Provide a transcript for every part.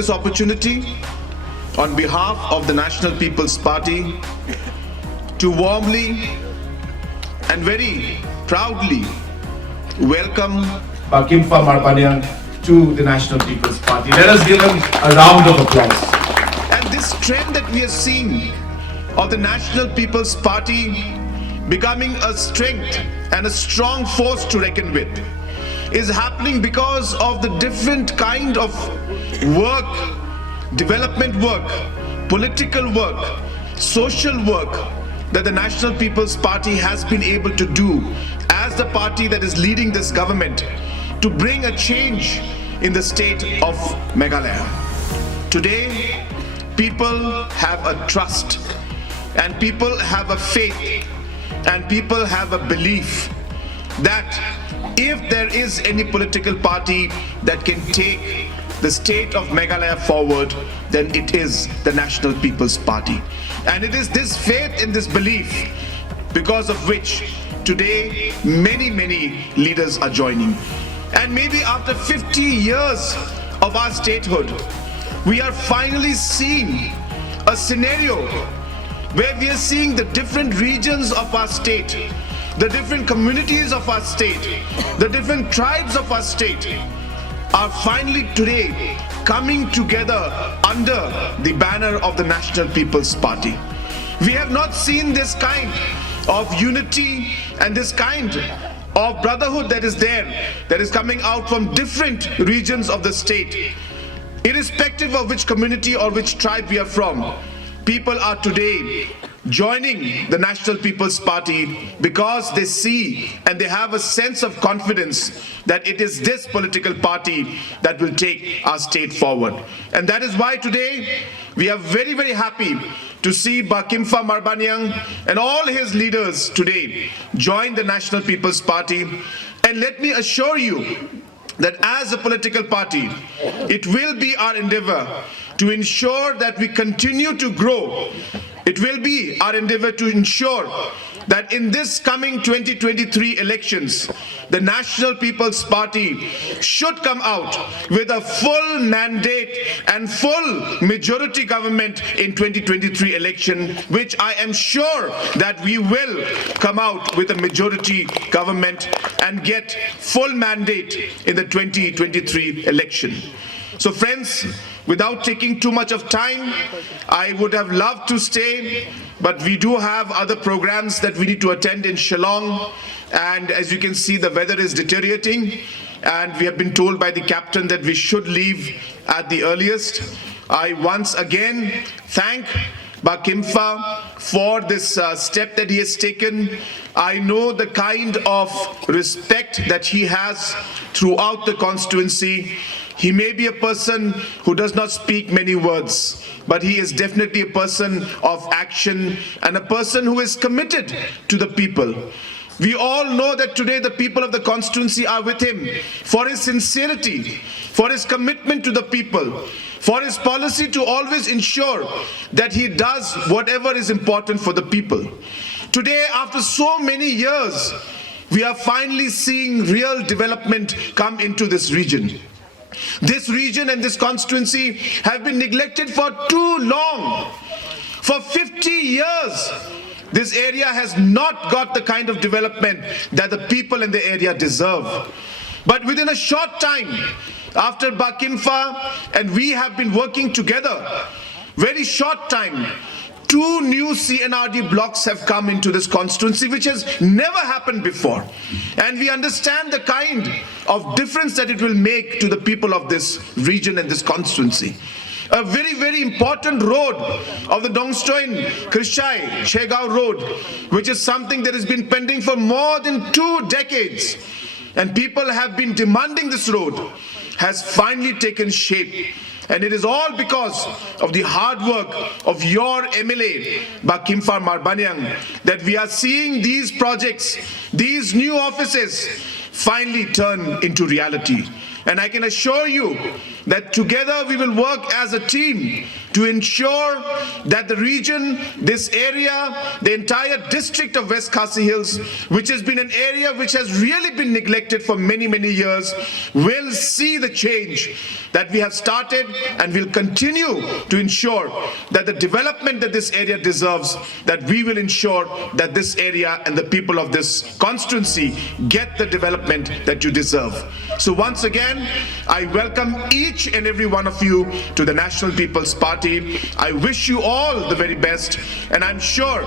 this opportunity on behalf of the National People's Party to warmly and very proudly welcome Kimfa Marbaniang to the National People's Party. Let us give him a round of applause. And this trend that we are seeing of the National People's Party becoming a strength and a strong force to reckon with is happening because of the different kind of work, development work, political work, social work that the National People's Party has been able to do as the party that is leading this government to bring a change in the state of Meghalaya. Today, people have a trust and people have a faith and people have a belief that if there is any political party that can take the state of Meghalaya forward, then it is the National People's Party. And it is this faith and this belief because of which today many leaders are joining. And maybe after 50 years of our statehood, we are finally seeing a scenario where we are seeing the different regions of our state, the different communities of our state, the different tribes of our state are finally today coming together under the banner of the National People's Party. We have not seen this kind of unity and this kind of brotherhood that is there, that is coming out from different regions of the state. Irrespective of which community or which tribe we are from, people are today joining the National People's Party because they see and they have a sense of confidence that it is this political party that will take our state forward. And that is why today we are very happy to see Kimfa Marbaniang and all his leaders today join the National People's Party. And let me assure you that as a political party, it will be our endeavor to ensure that we continue to grow. It will be our endeavor to ensure that in this coming 2023 elections, the National People's Party should come out with a full mandate and full majority government in 2023 election, which I am sure that we will come out with a majority government and get full mandate in the 2023 election. So friends, without taking too much of time, I would have loved to stay, but we do have other programs that we need to attend in Shillong. And as you can see, the weather is deteriorating and we have been told by the captain that we should leave at the earliest. I once again thank Kimfa for this step that he has taken. I know the kind of respect that he has throughout the constituency. He may be a person who does not speak many words, but he is definitely a person of action and a person who is committed to the people. We all know that today the people of the constituency are with him for his sincerity, for his commitment to the people, for his policy to always ensure that he does whatever is important for the people. Today, after so many years, we are finally seeing real development come into this region. This region and this constituency have been neglected for too long. For 50 years, this area has not got the kind of development that the people in the area deserve. But within a short time, after Kimfa and we have been working together, very short time, 2 new CNRD blocks have come into this constituency, which has never happened before. And we understand the kind of difference that it will make to the people of this region and this constituency. A very important road of the Dongstoin-Krishai Chegao road, which is something that has been pending for more than 2 decades. And people have been demanding this road, has finally taken shape. And it is all because of the hard work of your MLA, Kimfa Marbaniang, that we are seeing these projects, these new offices, finally turn into reality. And I can assure you that together we will work as a team to ensure that the region, this area, the entire district of West Khasi Hills, which has been an area which has really been neglected for many, many years, will see the change that we have started, and will continue to ensure that the development that this area deserves, that we will ensure that this area and the people of this constituency get the development that you deserve. So once again, I welcome each and every one of you to the National People's Party. I wish you all the very best, and I'm sure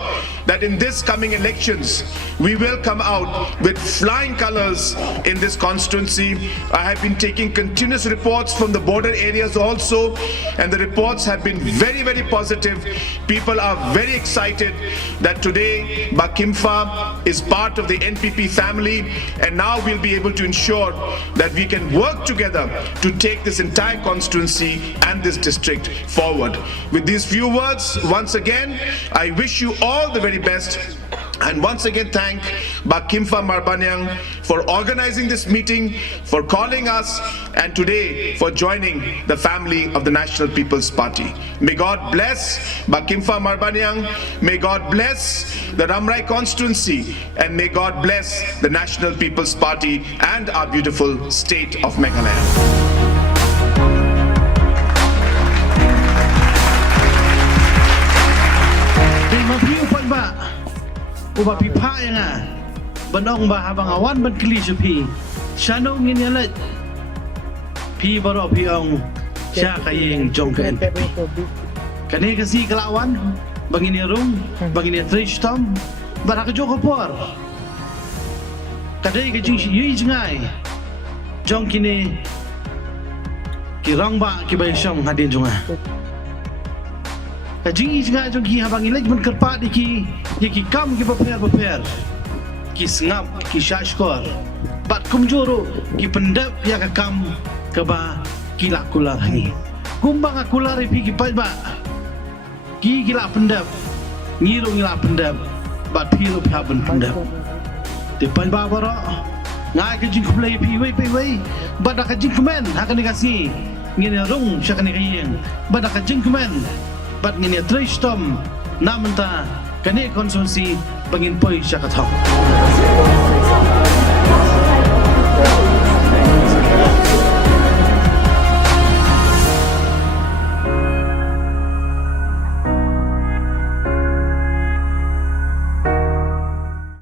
that in this coming elections, we will come out with flying colors in this constituency. I have been taking continuous reports from the border areas also, and the reports have been very, very positive. People are very excited that today Kimfa is part of the NPP family, and now we'll be able to ensure that we can work together to take this entire constituency and this district forward. With these few words, once again, I wish you all the very best, and once again thank Kimfa Marbaniang for organizing this meeting, for calling us, and today for joining the family of the National People's Party. May God bless Kimfa Marbaniang, may God bless the Ramrai constituency, and may God bless the National People's Party and our beautiful state of Meghalaya. Uba pipa nga banong ba habang awan ban klisyo pi siya nung nginyalat pi baro pi ang siya kayeng jong ka NPP kani kasi kalawan bangin irong bangin itrish tom baraka jong kapor kadai ka jing yui jingay jong kini kirang ba kibay siyang hadin jonga Kajing isga jong ki habang ilaj man karpa di ki kam ki paper ki sngap ki shashkor bat kumjoro ki pendap ya ka kam ka ba ki lakular hangi kumbang akular pi ki pa ba ki la pendap ngiro ngila pendap bat pilo phaban pendap te pan ba baro ngai ka jing kumlai pi wei bat ka jing kumen hakan kasi ngine rong syakan kayeng bat ka jing kumen bat ngini trish tom namenta kani konsumsi bangin poy siya kathaw.